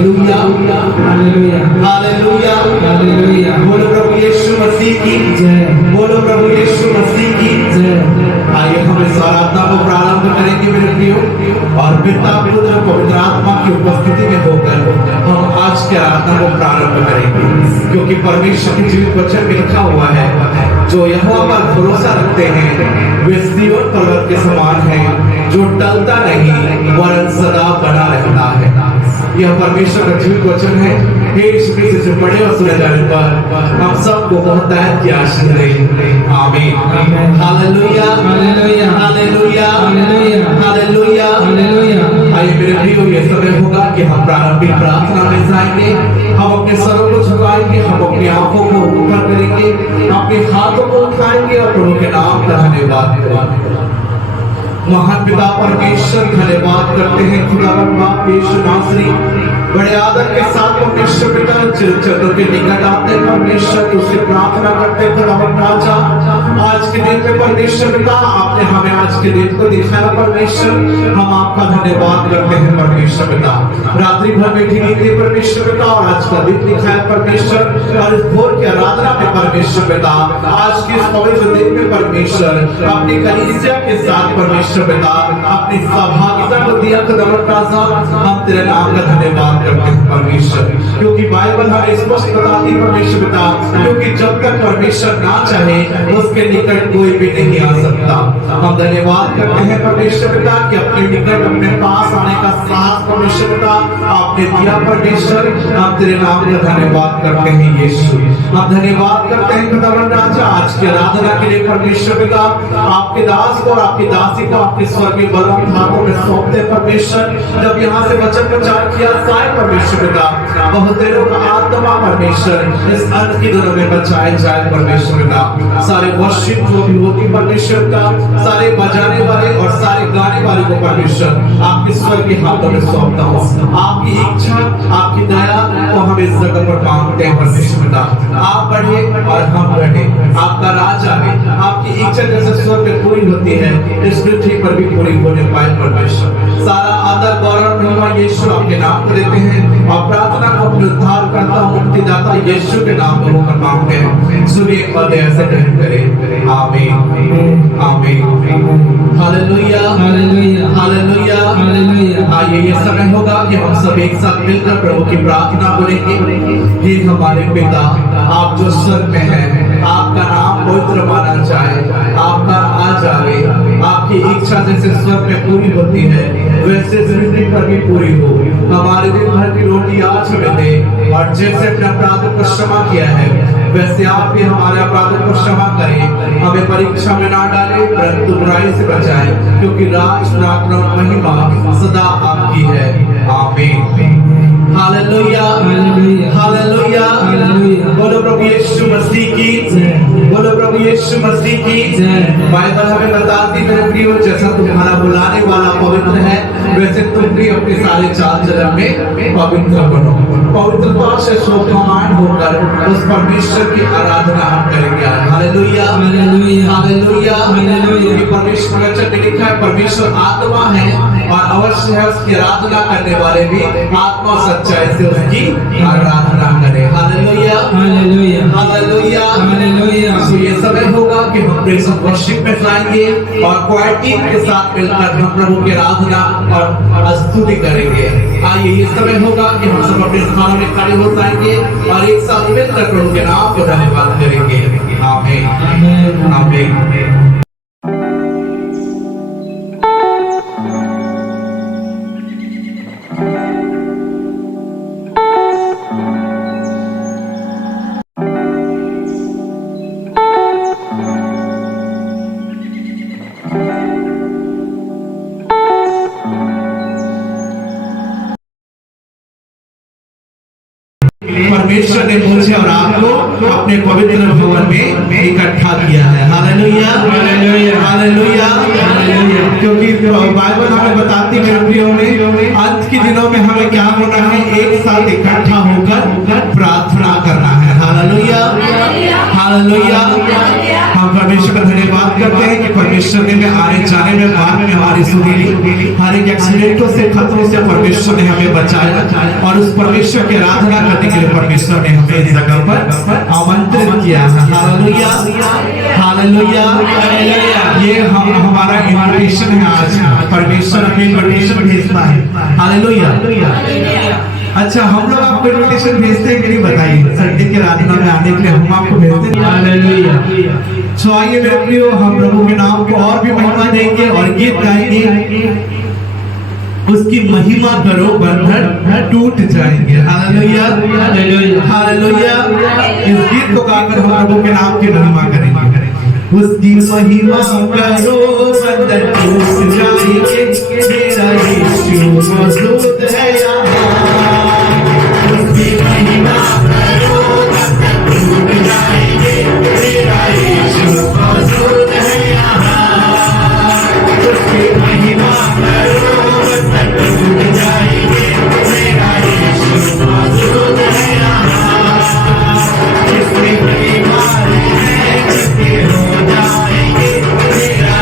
Hallelujah hallelujah hallelujah hallelujah. बोलो प्रभु यीशु मसीह की जय। बोलो प्रभु यीशु मसीह की जय। आइए हम इस आराधना को प्रारंभ करेंगे मेरे प्रियो, और पिता पुत्र पवित्र आत्मा की उपस्थिति में होकर हम आज के आराधना को प्रारंभ करेंगे, क्योंकि परमेश्वर के जीवित वचन में लिखा हुआ है, जो यहोवा पर भरोसा रखते हैं वे सिय्योन पर्वत के समान हैं, जो टलता नहीं वरन सदा बना रहता है। यह परमेश्वर का जीवित वचन है। हे यीशु मसीह से पढ़े और सुने जाने पर हम सबको बहुतायत की आशीष दें। आमीन। Hallelujah hallelujah hallelujah hallelujah hallelujah. आइए मेरे प्रियो, ये समय होगा कि हम प्रारंभिक प्रार्थना में जाएंगे। हम अपने सरों को झुकाएंगे, हम अपनी आंखों को ऊपर करेंगे, अपने हाथों को उठाएंगे और प्रभु के नाम का धन्यवाद करेंगे। महान पिता परमेश्वर धन्यवाद करते हैं खुदावंद बाप यीशु नासरी, बड़े आदर के साथ परमेश्वर पिता चरणों के निकट आते हैं परमेश्वर, तुझसे प्रार्थना करते हैं खुदावंद राजा। आज के दिन में परमेश्वर पिता आपने हमें आज के दिन को दिखाया परमेश्वर, हम आपका धन्यवाद करते हैं परमेश्वर पिता। रात्रि भर में ठीक थे परमेश्वर पिता, और आज का दिन दिखाया परमेश्वर, और इस भोर की आराधना में परमेश्वर पिता, आज के इस पवित्र दिन में परमेश्वर अपनी कलीसिया के साथ परमेश्वर पिता अपनी सहभागिता को दिया खुदावंद राजा। हम तेरे नाम का धन्यवाद करते हैं परमेश्वर, क्योंकि बाइबल हमें स्पष्ट बताती है परमेश्वर पिता, क्योंकि जब तक परमेश्वर ना चाहे उसके निकट कोई भी नहीं आ सकता। हम धन्यवाद करते हैं परमेश्वर पिता कि अपने निकट अपने पास आने का साहस परमेश्वर पिता आपने दिया परमेश्वर। हम तेरे नाम का धन्यवाद करते हैं यीशु। हम धन्यवाद करते हैं खुदावंद राजा आज की आराधना के लिए परमेश्वर पिता, आपके दास को और आपकी दासी को आपके स्वर्गीय बलवंत हाथों में सौंपते परमेश्वर। जब यहाँ से वचन प्रचार किया जाए परमेश्वर पिता, बहुत देरों का आत्मा परमेश्वर इस अंत की दिनों में बचाए जाए परमेश्वर पिता। सारे वर्शिप जो भी होती परमेश्वर का, सारे बजाने वाले और सारे गाने वाले को परमेश्वर आपके स्वर्गीय हाथों में सौंपता हूँ। आपकी इच्छा आपकी दया को हम इस जगह पर मांगते हैं परमेश्वर पिता। आप बढ़े और हम बढ़े, आपका राज आए, आपकी इच्छा जैसे स्वर्ग में पूरी होती है इस पृथ्वी पर भी पूरी होने पाए परमेश्वर। सारा आदर गौरव महिमा यीशु आपके नाम को देते हैं, और प्रार्थना को अपने उद्धार करता मुक्तिदाता यीशु के नाम में होकर मांगते हैं। सुनिए और दया से ग्रहण करें। आमीन आमीन हालेलुया हालेलुया हालेलुया हालेलुया। आइए ये समय होगा कि हम सब एक साथ मिलकर प्रभु की प्रार्थना करेंगे। हे हमारे पिता, आप जो स्वर्ग में हैं, आपका नाम पवित्र माना जाए, आपका आ जाए, आपकी इच्छा जैसे स्वर्ग में पूरी होती है वैसे पृथ्वी पर भी पूरी हो। हमारे दिन भर की रोटी आज हमें दे, और जैसे अपने अपराधों को क्षमा किया है वैसे आप भी हमारे अपराधों को क्षमा करें। हमें परीक्षा में ना डालें परंतु बुराई से बचाएं, क्योंकि राज पराक्रम महिमा सदा आपकी है। आमीन हालेलुया हालेलुया हालेलुया। बोलो प्रभु यीशु मसीह की जय। बोलो प्रभु यीशु मसीह की जय। बाइबल हमें बताती है प्रियो, जैसा तुम्हारा बुलाने वाला पवित्र है वैसे तुम भी अपने सारे चाल चलन में पवित्र बनो। पवित्रता से शोभायमान होकर उस परमेश्वर की आराधना हम करेंगे। Hallelujah hallelujah hallelujah hallelujah. परमेश्वर वचन में लिखा है परमेश्वर आत्मा है, और अवश्य है उसकी आराधना करने वाले भी आत्मा सच्चाई से उसकी आराधना करें। Hallelujah hallelujah hallelujah hallelujah. तो ये समय होगा कि हम प्रेज ऑफ वर्शिप में जाएंगे और क्वायर टीम के साथ मिलकर हम प्रभु की आराधना और स्तुति करेंगे। आइए ये समय होगा कि हम सब अपने स्थानों में खड़े हो जाएंगे और एक साथ मिलकर प्रभु के नाम को धन्यवाद करेंगे। आमीन आमीन। परमेश्वर ने मुझे और आपको अपने पवित्र भवन में इकट्ठा किया है। Hallelujah hallelujah hallelujah hallelujah. क्योंकि बाइबल हमें बताती है प्रियो में आज के दिनों में हमें क्या होना है, एक साथ इकट्ठा होकर प्रार्थना करना है। Hallelujah hallelujah. हम परमेश्वर का धन्यवाद करते हैं कि परमेश्वर ने आने जाने में बाद में हमारी सुनी ली, हर एक एक्सीडेंटों से खतरों से परमेश्वर ने हमें बचाया और उस परमेश्वर की आराधना करने के लिए परमेश्वर ने हमें इस जगह पर आमंत्रित किया है। हालेलुया, हालेलुया, ये हमारा इन्विटेशन है। आज परमेश्वर हमें इन्विटेशन भेजता है। हालेलुया। अच्छा, हम लोग आपको इन्विटेशन भेजते हैं कि नहीं बताइए? संडे के आराधना में आने के लिए हम आपको भेजते हैं। हालेलुया। तो आइए मेरे प्रियो, हम प्रभु के नाम को और भी महिमा देंगे और गीत गाएंगे, उसकी महिमा करो बंधन टूट जाएंगे। Hallelujah, hallelujah. इस गीत को गाकर हम प्रभु के नाम की महिमा करेंगे। उसकी महिमा करो बंधन टूट जाएंगे, मेरा यीशु मौजूद है यहाँ। उसकी महिमा करो बंधन टूट जाएंगे, मेरा यीशु मौजूद है यहाँ। उसकी महिमा करो बंधन टूट जाएंगे, मेरा यीशु मौजूद है यहाँ। इसकी महिमा है जिसके हो जाएंगे, मेरा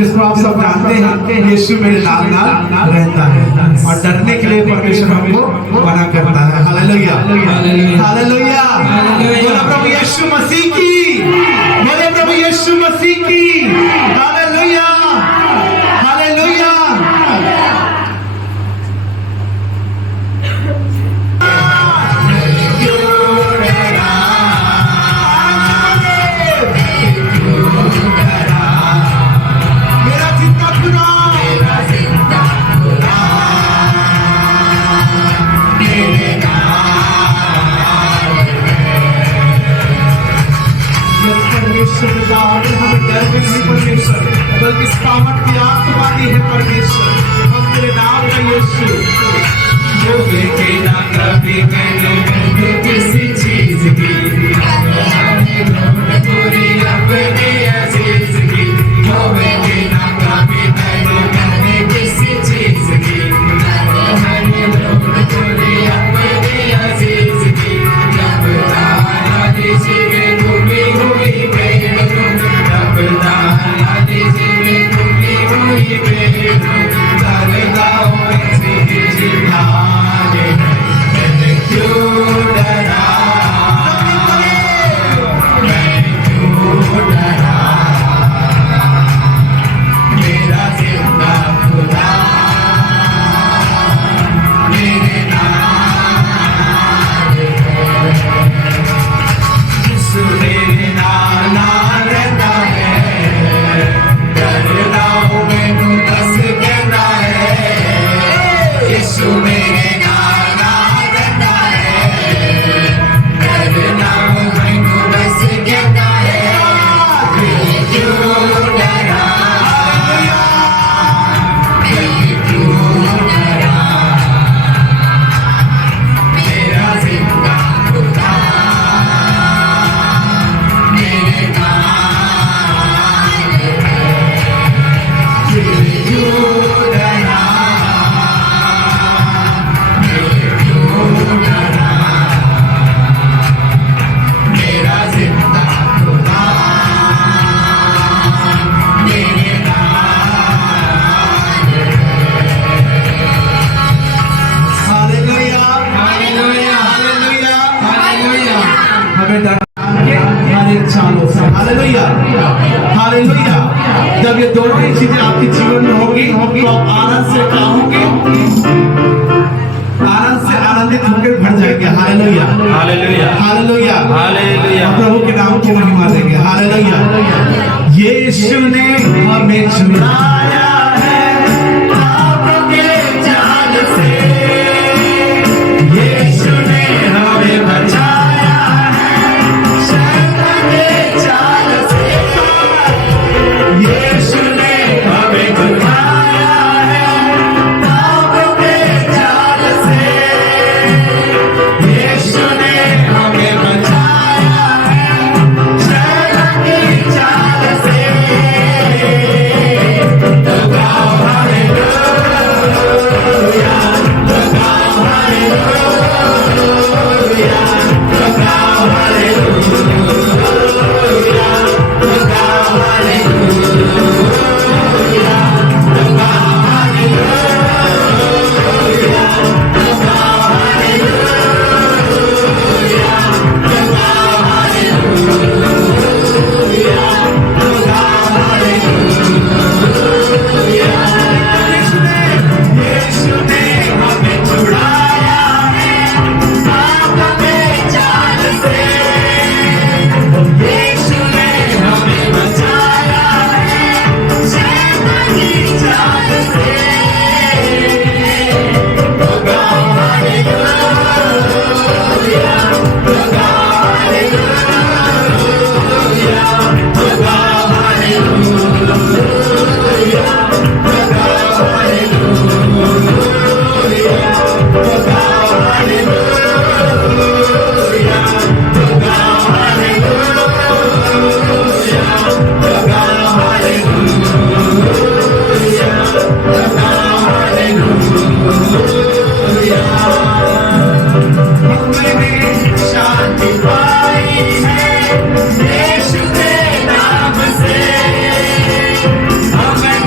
जिसको आप सब जानते हैं, यीशु मेरे नाल नाल रहता है और डरने के लिए परमेश्वर हमको मना करता है। हालेलुया, हालेलुया, बोलो प्रभु यीशु मसीह की, बोलो प्रभु यीशु मसीह की। Hallelujah, hallelujah. बल्कि सामर्थ की आत्मा दी है परमेश्वर। हम तेरे नाम का यीशु जो बेटे ना कभी मैंने किसी चीज की पूरी अपने अजीज की, जो बेटे ना कभी मैंने किसी चीज की पूरी अपने अजीज की, जब दाना दीजिए डूबी हुई मेरे जब दाना दीजिए डूबी हुई मेरे दरगाह में सीधी भागे मैंने क्यों डरा, मैं क्यों डरा, मेरा जिंदा खुदा मेरे नाल यीशु मेरे नाल रहता है, डरना हूँ मैनू दस कहना है, यीशु मेरे नाल रहता है, डरना हूँ मैनू दस कहना है, मैं क्यों डरा, मैं क्यों डरा, मेरा जिंदा खुदा मेरे नाल मैं क्यों डरा, मैं क्यों डरा, मेरा जिंदा खुदा मेरे नाल। Hallelujah, hallelujah, hallelujah, hallelujah. हमें डरना के हर एक चालों से। Hallelujah, hallelujah. जब ये दोनों ही चीजें आपके जीवन में होगी तो आप आनंद से क्या होंगे, आनंद से आनंदित होकर भर जाएंगे। Hallelujah, hallelujah, hallelujah, hallelujah. प्रभु के नाम की महिमा देंगे। हालेलुया। यीशु ने हमें छुड़ाया है पाप के जाल से, यीशु ने हमें बचाया है शैतान के जाल से, यीशु ने हमें छुड़ाया है पाप के जाल से, यीशु ने हमें बचाया है शैतान की जाल से। तो गाओ हमें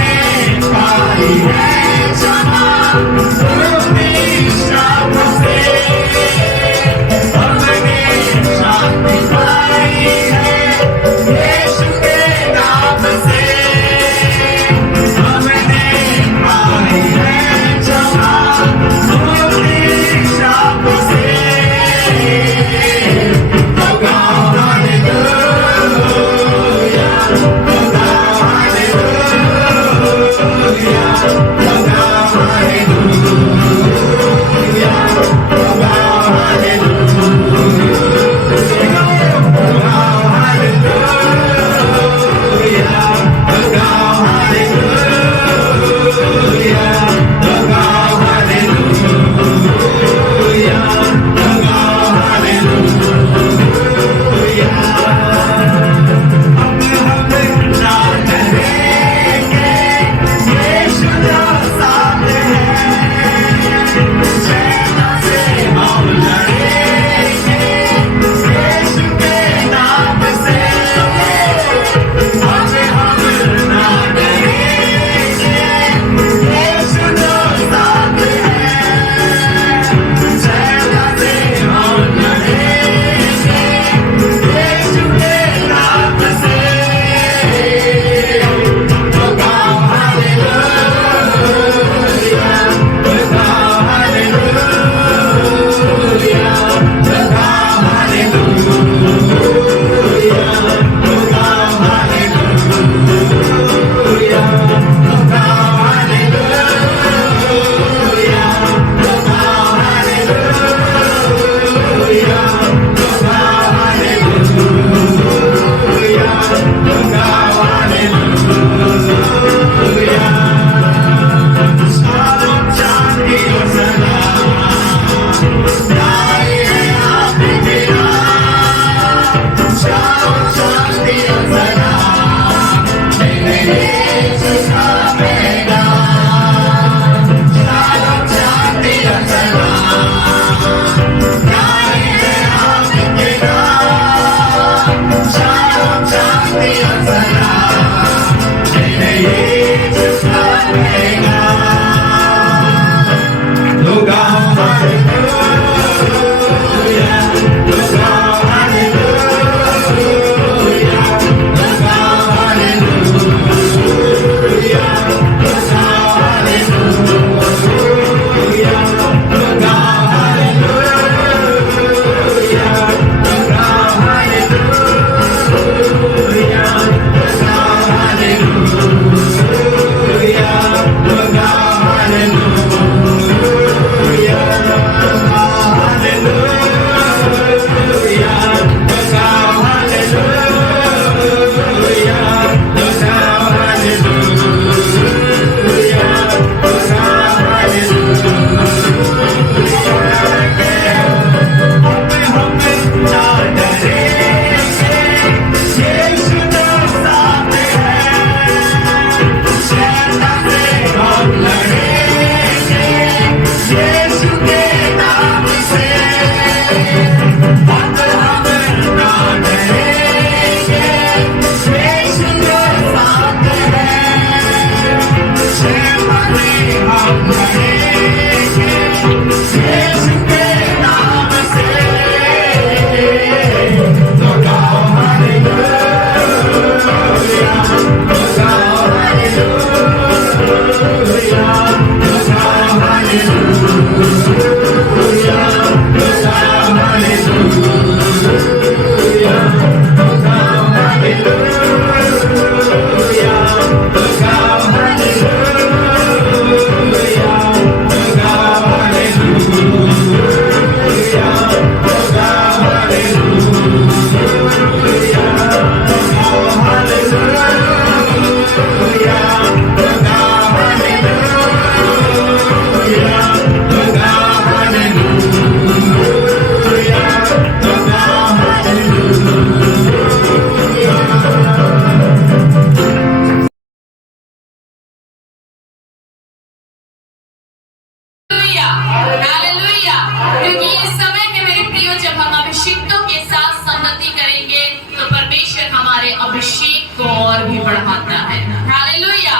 हालेलुया। क्योंकि इस समय के मेरे प्रियो जब हम अभिषेकों के साथ संगति करेंगे तो परमेश्वर हमारे अभिषेक को और भी बढ़ाता है। Hallelujah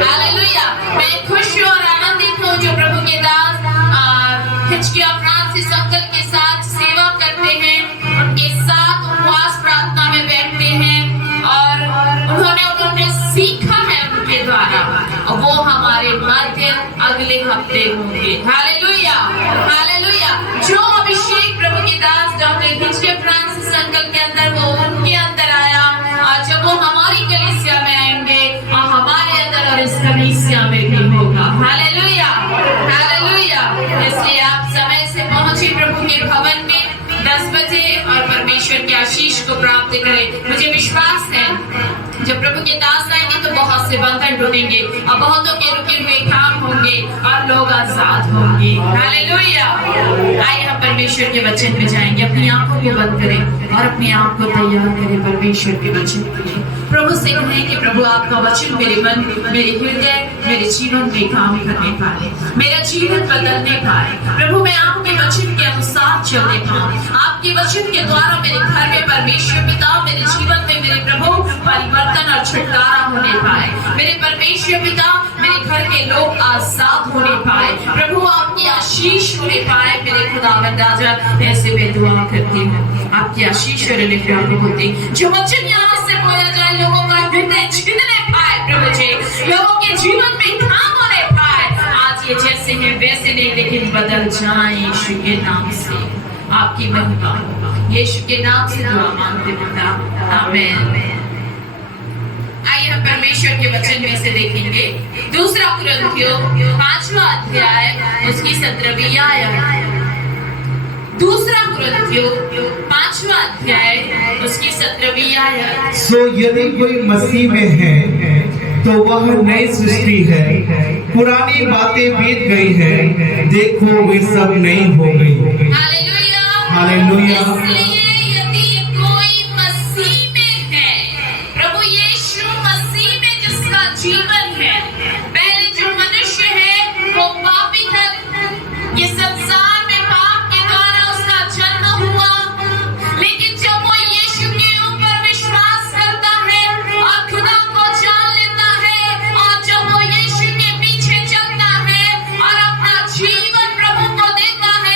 hallelujah. मैं खुश और आनंदित हूँ जो प्रभु के दास हिचकिया फ्रांसिस अंकल के साथ सेवा करते हैं, उनके साथ उपवास प्रार्थना में बैठते हैं और उन्होंने सीखा है उनके द्वारा, वो हमारे मध्य अगले हफ्ते होंगे। Hallelujah hallelujah. जो अभिषेक प्रभु के दास डॉक्टर हिचकिया फ्रांसिस अंकल के अंदर वो उनके अंदर आया, और जब वो हमारी कलीसिया में आएंगे और हमारे अंदर और इस कलीसिया में भी होगा। Hallelujah hallelujah. इसलिए आप समय से पहुंचे प्रभु के भवन में 10 बजे और परमेश्वर के आशीष को प्राप्त करें। मुझे विश्वास है जब प्रभु के दास आएंगे तो बहुत से बंधन टूटेंगे और बहुतों के रुके हुए काम होंगे और लोग आजाद होंगे। हालेलुया। आइए हम परमेश्वर के वचन में जाएंगे। अपनी आंखों को बंद करें और अपने आप को तैयार करें परमेश्वर के वचन के लिए। प्रभु से कहें कि प्रभु आपका वचन मेरे मन, मेरे हृदय, मेरे जीवन में काम करने पाए, मेरा जीवन बदलने पाए। प्रभु मैं आपके वचन के अनुसार चलने पाऊं, आपके वचन के द्वारा मेरे घर में परमेश्वर पिता, मेरे जीवन में मेरे प्रभु परिवर्तन और छुटकारा होने पाए। मेरे परमेश्वर पिता, मेरे घर के लोग आजाद होने पाए। प्रभु आपकी आशीष होने पाए। मेरे खुदावंद राजा, ऐसे मैं दुआ करती हूँ आपकी आशीष और अनुग्रह होते, जो वचन यहाँ से बोला जाए लोगों का हृदय छीनने पाए। प्रभु जी लोगों के जीवन में काम होने पाए। आज ये जैसे हैं वैसे नहीं, लेकिन बदल जाए यीशु के नाम से। आपकी महिमा यीशु के नाम से दुआ मांगते पिता, आमीन। आइए हम परमेश्वर के वचन में से देखेंगे 2 कुरिन्थियों 5वां अध्याय उसकी 17वीं आयत। 2 कुरिन्थियों 5वां अध्याय उसकी 17वीं आयत। सो यदि कोई मसीह में है तो वह नई सृष्टि है, पुरानी बातें बीत गई हैं, देखो वे सब नई हो गई। Hallelujah hallelujah. इसलिए यदि कोई मसीह में है, प्रभु यीशु मसीह में जिसका जीवन है, पहले जो मनुष्य है वो पापी था, ये संसार में पाप के द्वारा उसका जन्म हुआ, लेकिन जब वो यीशु के ऊपर विश्वास करता है और खुदा को जान लेता है और जब वो यीशु के पीछे चलता है और अपना जीवन प्रभु को देता है,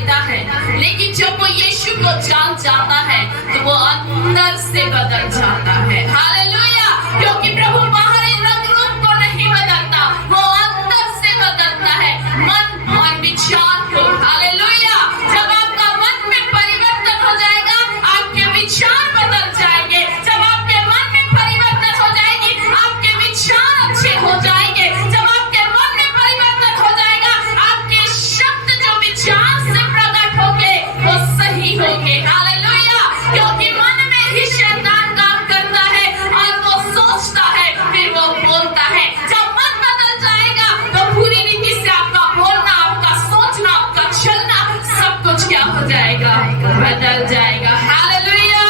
लेता है, लेकिन जब वो यीशु को जान जाता है तो वो अंदर से बदल जाता है। हालेलुया! क्योंकि प्रभु बाहरी रंग रूप को नहीं बदलता, वो अंदर से बदलता है, मन और विचार को। हालेलुया! जब आपका मन में परिवर्तन हो जाएगा, आपके विचार बदल जाएंगे। जब आपके मन में परिवर्तन हो जाएगी, आपके विचार अच्छे हो जाएंगे। जब आपके मन में परिवर्तन हो जाएगा, आपके शब्द जो विचार से प्रकट होंगे वो सही होंगे। हालेलुया! क्योंकि मन में ही शैतान काम करता है और वो सोचता है, फिर वो बोलता है। जब मन बदल जाएगा तो पूरी रीति से आपका बोलना, आपका सोचना, आपका चलना, सब कुछ क्या हो जाएगा? बदल जाएगा। हालेलुया!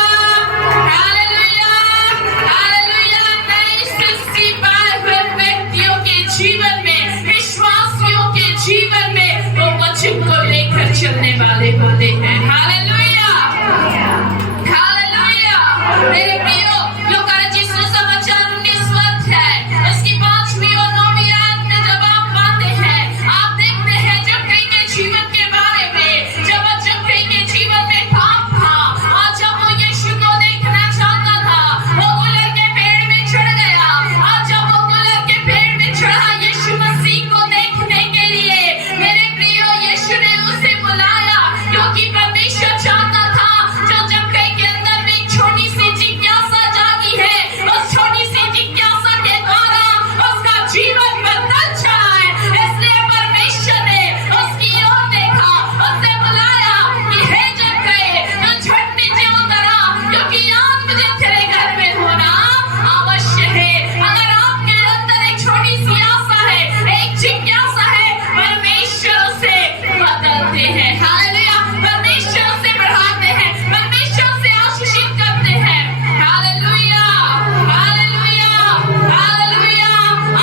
हालेलुया! हालेलुया! नई सृष्टि पाए हुए व्यक्तियों के जीवन में, विश्वासियों के जीवन में वो वचन को लेकर चलने वाले होते हैं। हालेलुया! हालेलुया! मेरे प्रियो, लूका रचित सुसमाचार 19वां अध्याय उसकी 5वीं और 9वीं आयत में जब आप पाते हैं, आप देखते हैं जक्कई के जीवन के बारे में। जब जक्कई के जीवन में पाप था और जब वो यीशु को देखना चाहता था, वो गुलर के पेड़ में चढ़ गया। और जब वो गुलर के पेड़ में चढ़ा यीशु मसीह को देखने के लिए, मेरे प्रियो, यीशु ने उसे बुलाया, क्योंकि परमेश्वर चाहता था जो जक्कई के अंदर भी छोटी सी जिज्ञासा जागी है, उस छोटी सी जिज्ञासा के द्वारा उसका जीवन बदल चला है। इसलिए परमेश्वर ने उसकी ओर देखा, उससे बुलाया कि हे जक्कई, तू झट नीचे उतर आ, क्योंकि आज मुझे तेरे घर में होना अवश्य है। अगर आपके अंदर एक छोटी सी आशा है, एक जिज्ञासा है, परमेश्वर उसे बदलते हैं। हालेलुया! परमेश्वर उसे बढ़ाते हैं, परमेश्वर उसे आशीषित करते हैं। हालेलुया! हालेलुया! हालेलुया!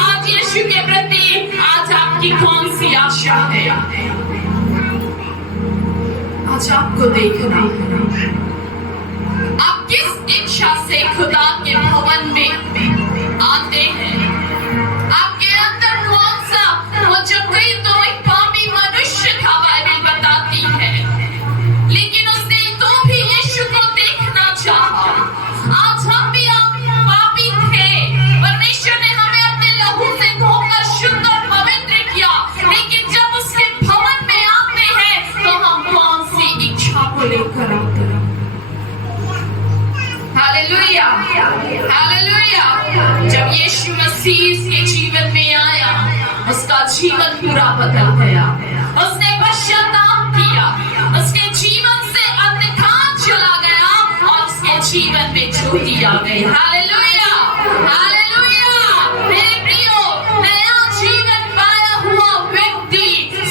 आज यीशु के प्रति आज आपकी कौन सी आशा है? आज आपको देखना, आप किस इच्छा से खुदा के भवन में आते हैं। आपके अंदर कौन सा, वो जक्कई तो एक पापी मनुष्य था, बाइबल बताती है, लेकिन उसने तो भी यीशु को देखना चाहा। आज हम भी पापी थे, परमेश्वर ने हमें अपने लहू से धोकर शुद्ध और पवित्र किया, लेकिन जब उसके भवन में आते हैं तो हम कौन सी इच्छा को लेकर आते हैं? हालेलुया! हालेलुया! जब यीशु मसीह के जीवन में आया, उसका जीवन पूरा बदल गया। उसने पश्चाताप किया, उसके जीवन से अंधकार चला गया और उसके जीवन में ज्योति आ गई। हालेलुया! हालेलुया! मेरे प्रियो, नया जीवन पाया हुआ व्यक्ति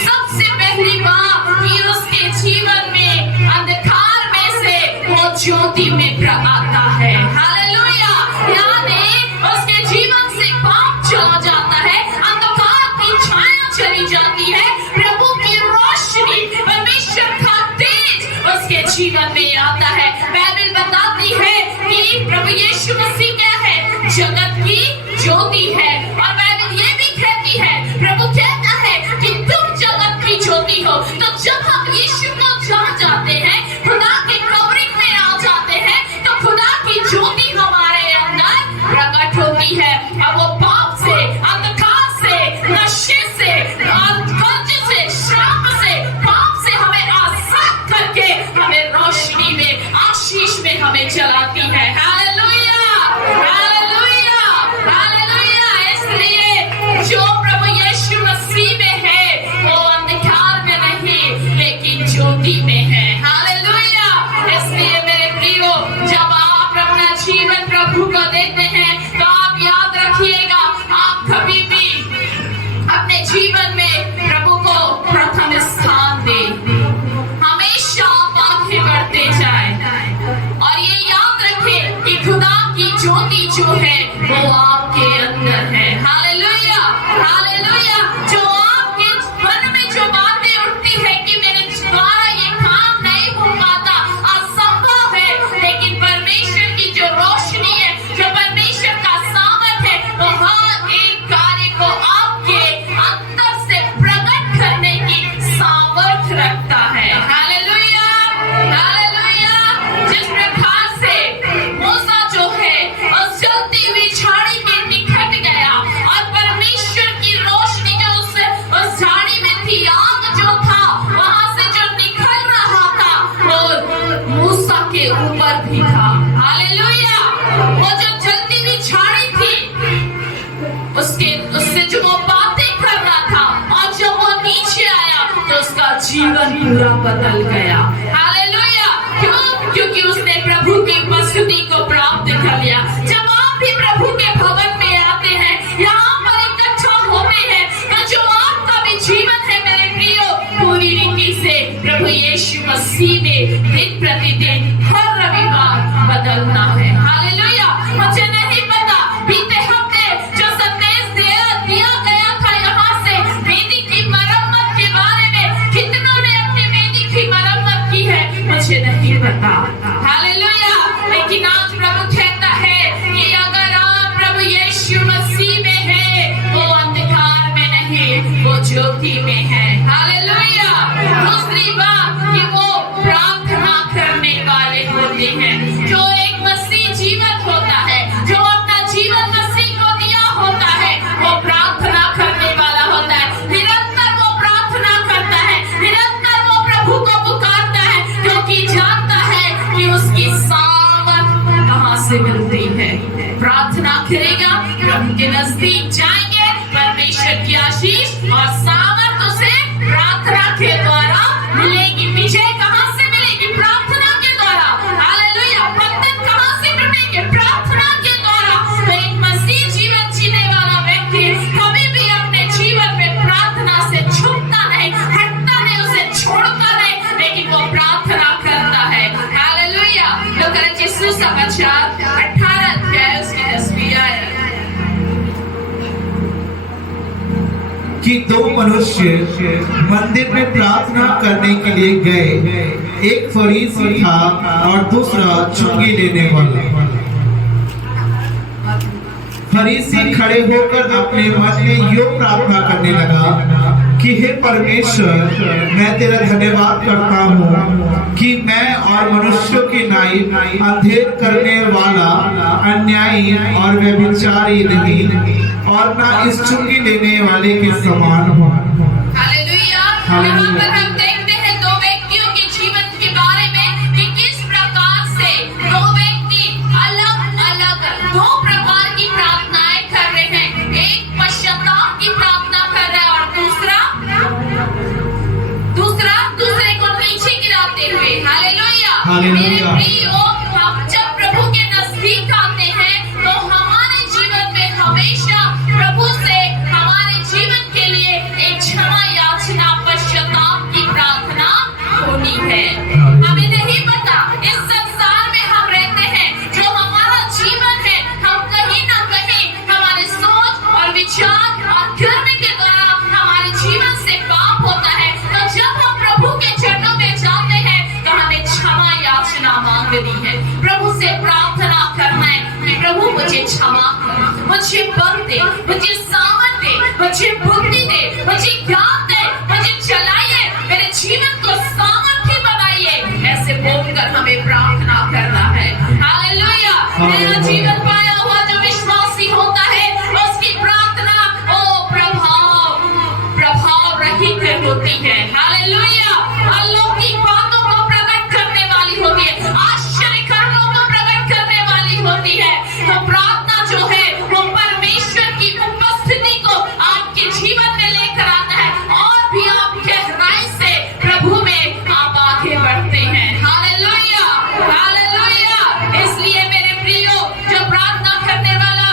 सबसे पहली बात कि उसके जीवन में अंधकार में से वो ज्योति में आता है। हालेलुया! यानी उसके जीवन से पाप चला जाता है, अंधकार की छाया चली जाती है, प्रभु की रोशनी, परमेश्वर का तेज उसके जीवन में आता है। बाइबल बताती है कि प्रभु यीशु मसीह क्या है? जगत की ज्योति है। और बाइबल ये भी कहती है, प्रभु कहता है कि तुम जगत की ज्योति हो। तो जब हम यीशु को जान जाते हैं, खुदा की कवरिंग में आ जाते हैं, तो खुदा की ज्योति हमारे अंदर प्रकट होती है और वो पाप से, अंधकार से, नशे से, कर्ज से, श्राप से, पाप से हमें आजाद करके हमें रोशनी में, आशीष में हमें चलाती है। हालेलुया! हालेलुया! हालेलुया! इसलिए जो प्रभु यीशु मसीह में है वो अंधकार में नहीं, लेकिन ज्योति में है। हालेलुया! इसलिए मेरे प्रियो, जब आप अपना जीवन प्रभु को देते हैं तो आप याद रखिएगा, आप कभी भी अपने जीवन में प्रभु को प्रथम स्थान दें। हमेशा आप आगे बढ़ते जाएं और ये याद रखिए के ऊपर भी था। हालेलुया। वो जो जलती हुई झाड़ी थी, उससे जो वो बातें कर रहा था, और जब वो नीचे आया तो उसका जीवन पूरा बदल गया। हालेलुया। क्यों? क्योंकि उसने प्रभु की उपस्थिति को प्राप्त कर लिया। जब आप भी प्रभु के भवन में आते हैं, यहाँ पर इकट्ठा होते हैं, तो जो आपका भी जीवन है मेरे प्रियो, पूरी रीति से प्रभु यीशु मसीह में दिन प्रतिदिन हर रविवार बदलना है। हालेलुया। मुझे नहीं पता बीते हफ्ते जो संदेश दिया गया था यहाँ से वेदी की मरम्मत के बारे में, कितनों ने अपनी वेदी की मरम्मत की है मुझे नहीं पता। हालेलुया। लेकिन आज प्रभु कहता है कि अगर आप प्रभु यीशु मसीह में है, वो अंधकार में नहीं, वो ज्योति में है। हालेलुया। दूसरी बात कि वो प्रार्थना करने वाले होते हैं। जो एक मसीह जीवन होता है, जो अपना जीवन मसीह को दिया होता है, वो प्रार्थना करने वाला होता है। निरंतर वो प्रार्थना करता है, निरंतर वो प्रभु को पुकारता है, क्योंकि जानता है कि उसकी सामर्थ कहाँ से मिलती है। प्रार्थना करेगा, प्रभु के नजदीक जाएंगे, परमेश्वर की आशीष और सामर्थ उसे प्रार्थना के द्वारा मिलेगी। विजय कहाँ से मिलेगी? प्रार्थना के द्वारा। हालेलुया। बंधन कहाँ से टूटेंगे? प्रार्थना के द्वारा। तो एक मसीह जीवन जीने वाला व्यक्ति कभी भी अपने जीवन में प्रार्थना से छूटता नहीं, हटता नहीं, उसे छोड़ता नहीं, लेकिन वो प्रार्थना करता है। हालेलुया। तो करें यीशु समाचार 18 अध्याय उसकी 10वीं आयत कि दो मनुष्य मंदिर में प्रार्थना करने के लिए गए, एक फरीसी था और दूसरा चुंगी लेने वाला। फरीसी खड़े होकर अपने मन में यो प्रार्थना करने लगा कि हे परमेश्वर, मैं तेरा धन्यवाद करता हूँ कि मैं और मनुष्यों की नाई अंधेर करने वाला, अन्यायी और व्यभिचारी नहीं, और ना इस चुंगी लेने वाले के समान हूँ। हालेलुया। यहाँ पर हम देखते हैं दो व्यक्तियों के जीवन के बारे में कि किस प्रकार से दो व्यक्ति अलग अलग दो प्रकार की प्रार्थनाएं कर रहे हैं। एक पश्चाताप की प्रार्थना कर रहा है और दूसरे को नीचे गिराते हुए। हालेलुया। मेरे प्रियो, हम जब प्रभु के नजदीक आते हैं तो हमारे जीवन में हमेशा प्रभु से हमारे जीवन के लिए एक क्षमा याचना, पश्चाताप की प्रार्थना होनी है। हमें नहीं पता इस संसार में हम रहते हैं, जो हमारा जीवन है, हम कहीं ना कहीं हमारे सोच और विचार और कर्म के द्वारा हमारे जीवन से पाप होता है। तो जब हम प्रभु के चरणों में जाते हैं तो हमें क्षमा याचना मांगनी है, प्रभु से प्रार्थना करना है कि प्रभु मुझे क्षमा कर, मुझे बल दे, मुझे सामर्थ दे, मुझे बुद्धि दे, मुझे ज्ञान दे, मुझे चलाइए, मेरे जीवन को सामर्थ्य बनाइए। ऐसे बोलकर हमें प्रार्थना करना है। हालेलुया। नया जीवन पाया हुआ जो विश्वासी होता है, उसकी प्रार्थना प्रभाव रहित होती है। हालेलुया। अलौकिक बातों को प्रकट करने वाली होती है, आश्चर्य कर्मों को प्रकट करने वाली होती है। तो प्रार्थना जो है वो परमेश्वर की उपस्थिति को आपके जीवन में लेकर आता है, और भी आप गहराई से प्रभु में आप आगे बढ़ते हैं। हालेलुया। हालेलुया। इसलिए मेरे प्रियो, जो प्रार्थना करने वाला,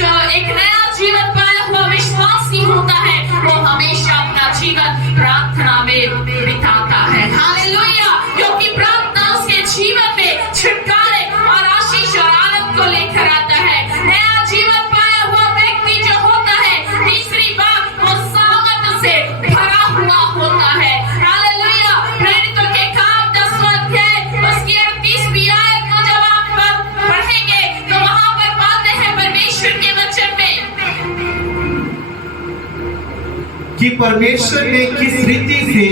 जो एक नया जीवन पाया हुआ विश्वासी होता है, वो हमेशा अपना जीवन प्रार्थना में बिताता है। हालेलुया। क्योंकि प्रार्थना उसके जीवन में छुटकारे और आशीष और आनंद को लेकर आता है। नया जीवन पाया हुआ व्यक्ति जो होता है, तीसरी बात, वो सामर्थ से भरा हुआ होता है। हालेलुया। प्रेरितों के काम 10वां अध्याय उसकी 38वीं आयत को जब आप पढ़ेंगे तो वहां पर पाते हैं परमेश्वर के वचन में कि परमेश्वर ने किस रीति से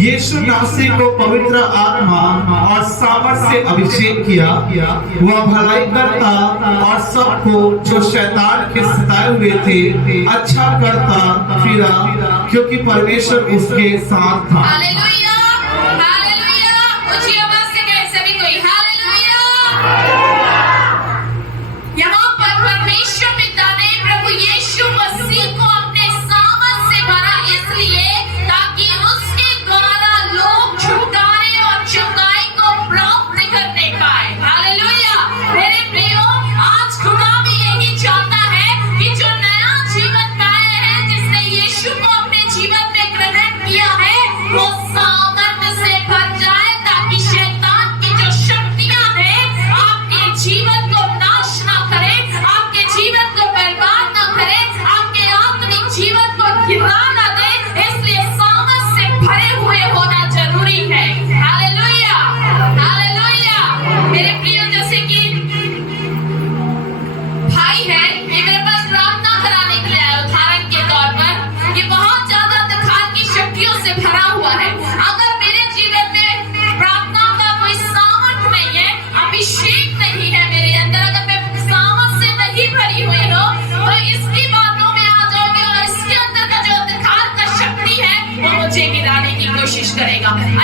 यीशु नासरी को पवित्र आत्मा और सामर्थ से अभिषेक किया। वह भलाई करता और सबको जो शैतान के सताए हुए थे अच्छा करता फिरा, क्योंकि परमेश्वर उसके साथ था। हालेलुया। हालेलुया। ऊंची आवाज से कहे सभी कोई हालेलुया।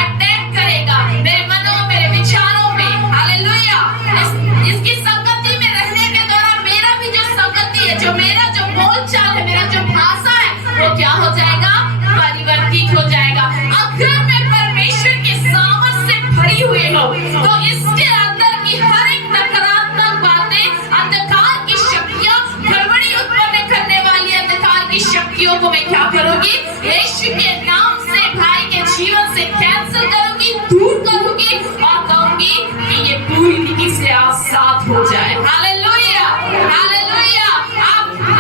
अटैक करेगा मेरे मनों, मेरे विचारों में। हालेलुया। इसकी संगति में रहने के दौरान मेरा भी जो संगति है, जो मेरा जो बोलचाल है, मेरा जो भाषा है, वो क्या हो जाएगा? परिवर्तित हो जाएगा। अगर मैं परमेश्वर के सामर्थ से भरी हुई हूँ तो इसके अंदर की हर एक नकारात्मक बातें, अंधकार की शक्तियां, गड़बड़ी उत्पन्न करने वाली अंधकार की शक्तियों को मैं क्या करूंगी? यीशु के नाम से भाई के जीवन से कैंसिल करूंगी, दूर करूंगी और कहूंगी कि ये पूरी रीति से आजाद हो जाए। Hallelujah, hallelujah.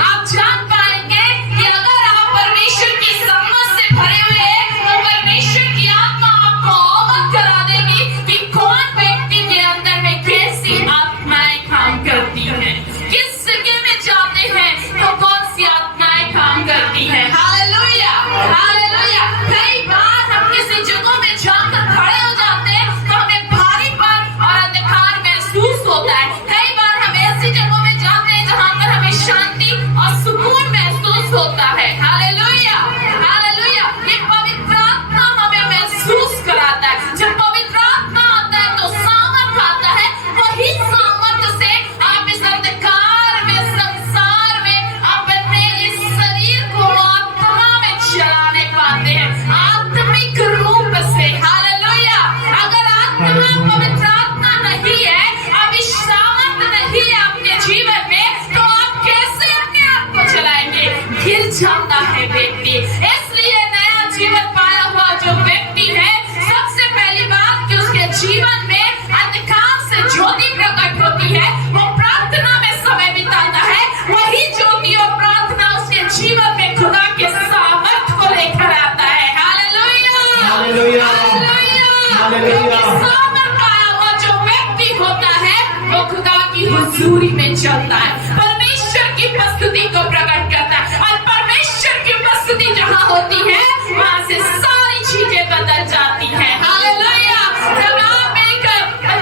आप जान पाएंगे कि अगर आप परमेश्वर की समझ से भरे हुए हैं तो परमेश्वर की आत्मा आपको अवगत करा देगी कि कौन व्यक्ति के अंदर में कैसी आत्माएं काम करती हैं, किस जगह में जाते हैं तो कौन सी आत्माएं काम करती हैं। Hallelujah, hallelujah. कई बार हम किसी जगह में जाकर खड़े हो जाते हैं तो हमें भारीपन और अंधकार महसूस होता है। कई बार हम ऐसी जगहों में जाते हैं जहां पर हमें शांति और सुकून महसूस होता है। Hallelujah, hallelujah. ये पवित्र आत्मा हमें महसूस कराता है। जब पवित्र आत्मा आता है तो सामर्थ आता है। वही सामर्थ से आप इस अंधकार में, संसार में अपने इस शरीर को आत्मा में चलाने पाते हैं, आत्मिक रूप से। हालेलुया। अगर आत्मा, पवित्र आत्मा नहीं है, अभी सामर्थ नहीं है आपके जीवन में, तो आप कैसे अपने आप को चलाएंगे? गिर जाता है व्यक्ति। इसलिए नया जीवन पाया हुआ जो व्यक्ति है, सबसे पहली बात कि उसके जीवन में अंधकार से ज्योति प्रकट होती है, वो प्रार्थना में समय बिताता है। वही ज्योति और प्रार्थना उसके जीवन में खुदा के सामर्थ को लेकर आता है। Hallelujah, hallelujah, hallelujah. हालेलुया। सामर्थ पाया हुआ जो व्यक्ति होता है वो खुदा की हुजूरी में चलता है, परमेश्वर की उपस्थिति को प्रकट करता है। और परमेश्वर की उपस्थिति जहाँ होती है वहां से सारी चीजें बदल जाती हैं। हालेलुया। जब आप एक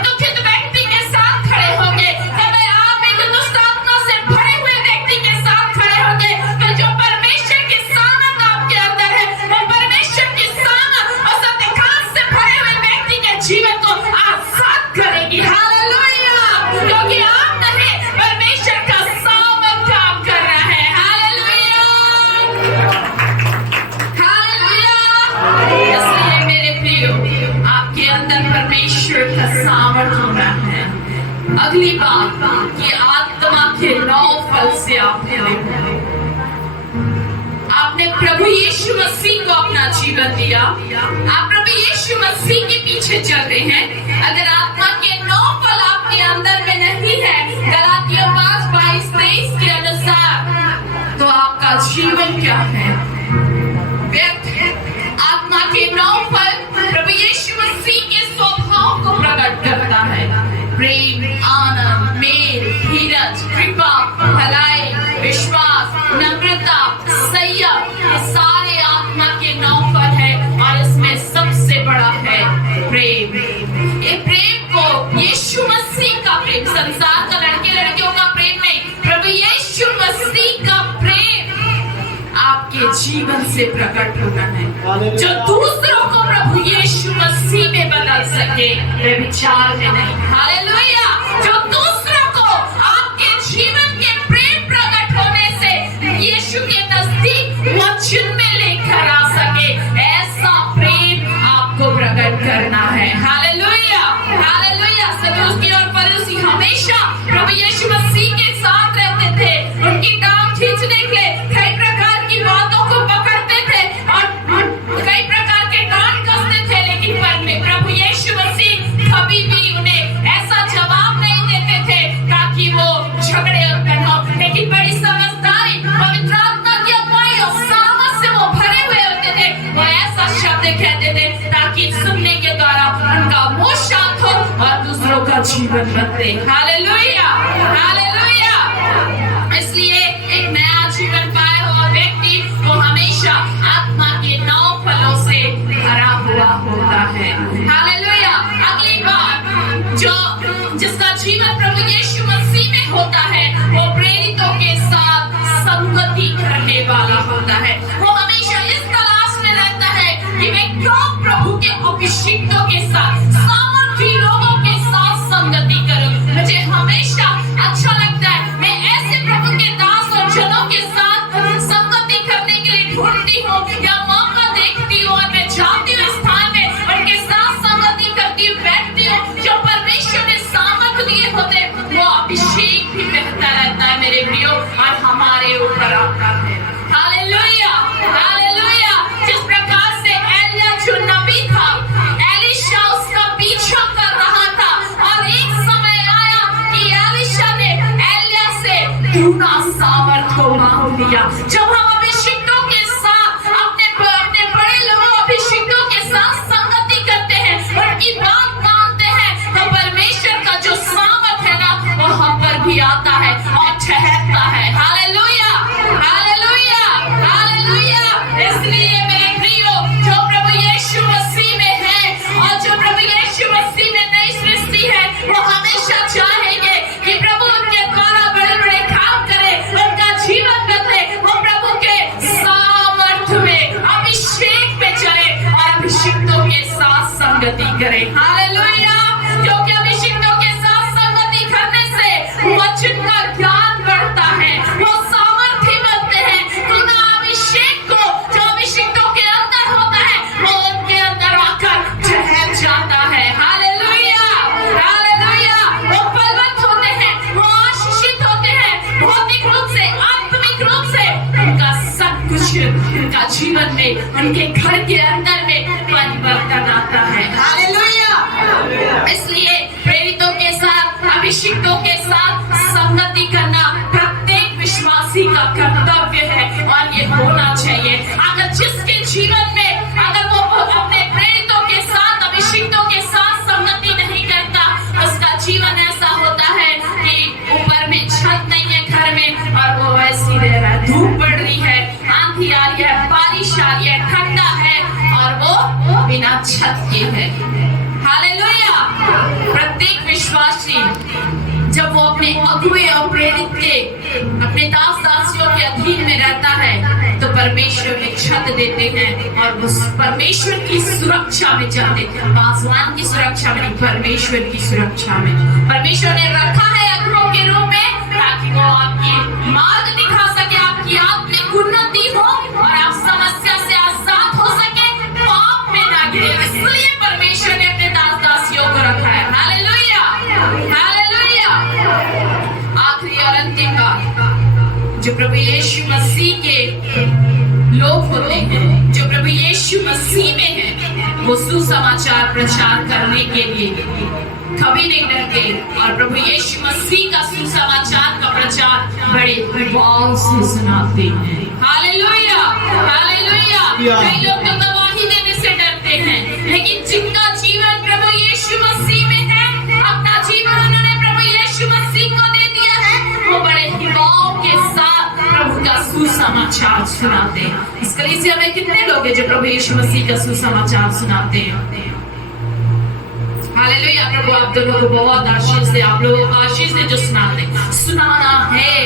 दुखित व्यक्ति के साथ खड़े होंगे, जब आप एक दुष्ट आत्मा से भरे हुए व्यक्ति के साथ खड़े होंगे, तो जो परमेश्वर की सामर्थ आपके अंदर है, वो परमेश्वर की सामर्थ उस अंधकार से भरे हुए व्यक्ति के जीवन को आजाद करेगी। हालेलुया। क्योंकि आप नहीं, परमेश्वर का सामर्थ काम कर रहा है। Hallelujah, hallelujah. इसलिए मेरे प्रियो, आपके अंदर परमेश्वर का सामर्थ होना है। अगली बात कि आत्मा के 9 फल से आपने प्रभु यीशु मसीह को अपना जीवन दिया, आप प्रभु यीशु मसीह के पीछे चल रहे हैं। अगर आत्मा के 9 फल आपके अंदर में नहीं है, गलातियों 5:22-23 के अनुसार, तो आपका जीवन क्या है? व्यर्थ है। आत्मा के 9 फल प्रभु यीशु मसीह के स्वभाव को प्रकट करता है। प्रेम, आनंद, मेल, धीरज, कृपा, भलाई, विश्वास, नम्रता, संयम, ये सारे आत्मा के 9 फल है। और इसमें सबसे बड़ा है प्रेम। ये प्रेम को यीशु मसीह का प्रेम, संसार का लड़के लड़कियों का प्रेम नहीं, प्रभु यीशु मसीह का प्रेम आपके जीवन से प्रकट होना है, जो दूसरों को प्रभु यीशु मसीह में बदल सके, वे विचार में नहीं। हालेलुया। जो दूसरों को आपके जीवन के प्रेम प्रकट होने से यीशु के नजदीक वचन में लेकर आ सके, ऐसा प्रेम आपको प्रकट करना है। Hallelujah, hallelujah. सदूकी और फरीसी हमेशा प्रभु यीशु मसीह के साथ रहते थे, उनकी टांग खींचने के लिए कई प्रकार की बातों को पकड़ते थे और कई प्रकार के डांट कसते थे, लेकिन प्रभु यीशु मसीह कभी भी उन्हें ऐसा जवाब नहीं देते थे ताकि वो झगड़े उत्पन्न हो। लेकिन बड़ी समझदारी, पवित्र आत्मा की अगुवाई और सामर्थ से वो भरे हुए होते थे। वो ऐसा शब्द कहते थे ताकि सुनने के द्वारा उनका मुंह शांत हो और दूसरों का जीवन बदले। Hallelujah, hallelujah. इसलिए एक नया जीवन पाया हुआ व्यक्ति वो हमेशा आत्मा के 9 फलों से भरा हुआ होता है। हालेलुया। अगली बात, जो जिसका जीवन प्रभु यीशु मसीह में होता है, वो प्रेरितों के साथ संगति करने वाला होता है। वो हमेशा इस तलाश में रहता है कि मैं क्यों प्रभु के अभिषेक संगति करें। हालेलुया। क्योंकि अभिषिक्तों के साथ संगति करने से वचन का ज्ञान बढ़ता है, वो सामर्थ्य बनते हैं। खुदा अभिषेक को जो अभिषिक्तों के अंदर होता है वो उनके अंदर आकर ठहर जाता है। Hallelujah, hallelujah. वो बलवंत होते हैं, वो आशीषित होते हैं, भौतिक रूप से, आत्मिक रूप से। उनका सब कुछ उनका जीवन में, उनके घर के अंदर में परिवर्तन आता है। हालेलुया। इसलिए प्रेरितों के साथ, अभिषिक्तों के साथ संगति करना प्रत्येक विश्वासी का कर्तव्य है और ये होना चाहिए। अगर जिसके जीवन में अगर वो अपने प्रेरितों के साथ, अभिषिक्तों के साथ संगति नहीं करता, उसका जीवन ऐसा होता है कि ऊपर में छत नहीं है घर में और वो ऐसी रह रहा है। धूप पड़ रही है, आंधी आ रही है, बारिश आ रही है, ठंडा है और वो बिना छत के है। हालेलुया। प्रत्येक विश्वासी जब वो अपने अगुए और प्रेरित के, अपने दास दासियों के अधीन में रहता है तो परमेश्वर में छत देते हैं और वो परमेश्वर की सुरक्षा में जाते हैं। बासवान की सुरक्षा में नहीं, परमेश्वर की सुरक्षा में। परमेश्वर ने रखा है अगुओं के रूप में ताकि वो आपकी मार्ग दिखा सके, आपकी आत्मिक उन्नति हो और आप समस्या से आजाद हो सके, पाप में ना गिरे। इसलिए परमेश्वर ने अपने दास दासियों को रखा है। Hallelujah, hallelujah. आखिरी और अंतिम बात, जो प्रभु यीशु मसीह के लोग होते हैं, जो प्रभु यीशु मसीह में है, वो सुसमाचार प्रचार करने के लिए कभी नहीं डरते और प्रभु यीशु मसीह का सुसमाचार का प्रचार बड़े भाव से सुनाते हैं। Hallelujah, hallelujah. कई लोग तो गवाही देने से डरते हैं, लेकिन जिनका जीवन प्रभु यीशु मसीह में है, अपना जीवन उन्होंने प्रभु यीशु मसीह को दे दिया है, वो बड़े भाव के साथ प्रभु का सुसमाचार सुनाते हैं। इस कलीसिया में कितने लोग हैं जो प्रभु यीशु मसीह का सुसमाचार सुनाते हैं? हालेलुया। प्रभु आप दोनों को बहुत आशीष दे, आप लोगों को आशीष दे जो सुनाते, सुनाना है।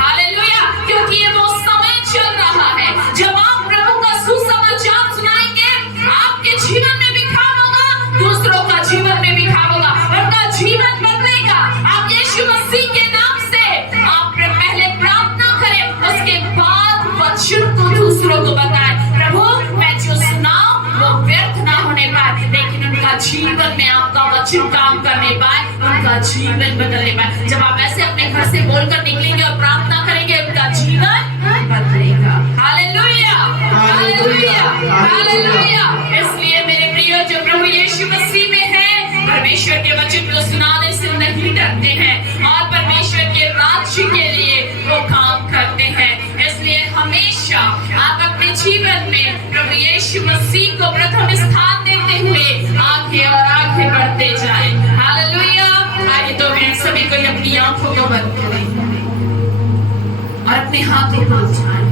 हालेलुया। क्योंकि ये वो समय चल रहा है जब आप प्रभु का सुसमाचार सुनाएंगे, आपके जीवन में भी काम होगा, दूसरों का जीवन में भी काम होगा, उनका जीवन बदलेगा। आप यीशु मसीह के नाम से आप पहले प्रार्थना करें, उसके बाद वचन को दूसरों को बताएं। प्रभु मैं जो सुनाऊं वो व्यर्थ ना होने पाए, लेकिन उनका जीवन में आपका वचन काम करने पाए, उनका जीवन बदलने पाए। जब आप ऐसे अपने घर से बोलकर निकलेंगे और प्रार्थना करेंगे, उनका जीवन बदलेगा। Hallelujah, hallelujah, hallelujah. इसलिए मेरे प्रियो जो प्रभु यीशु मसीह में है, परमेश्वर के वचन को सुनाने से नहीं डरते हैं और परमेश्वर के राज्य के लिए वो काम करते हैं। इसलिए हमेशा आप अपने जीवन में प्रभु यीशु मसीह को प्रथम स्थान देते हुए आगे और आगे बढ़ते जाएं। हालेलुया। आइए तो हम सभी को अपनी आंखों को बंद करें और अपने हाथों को उठाएं।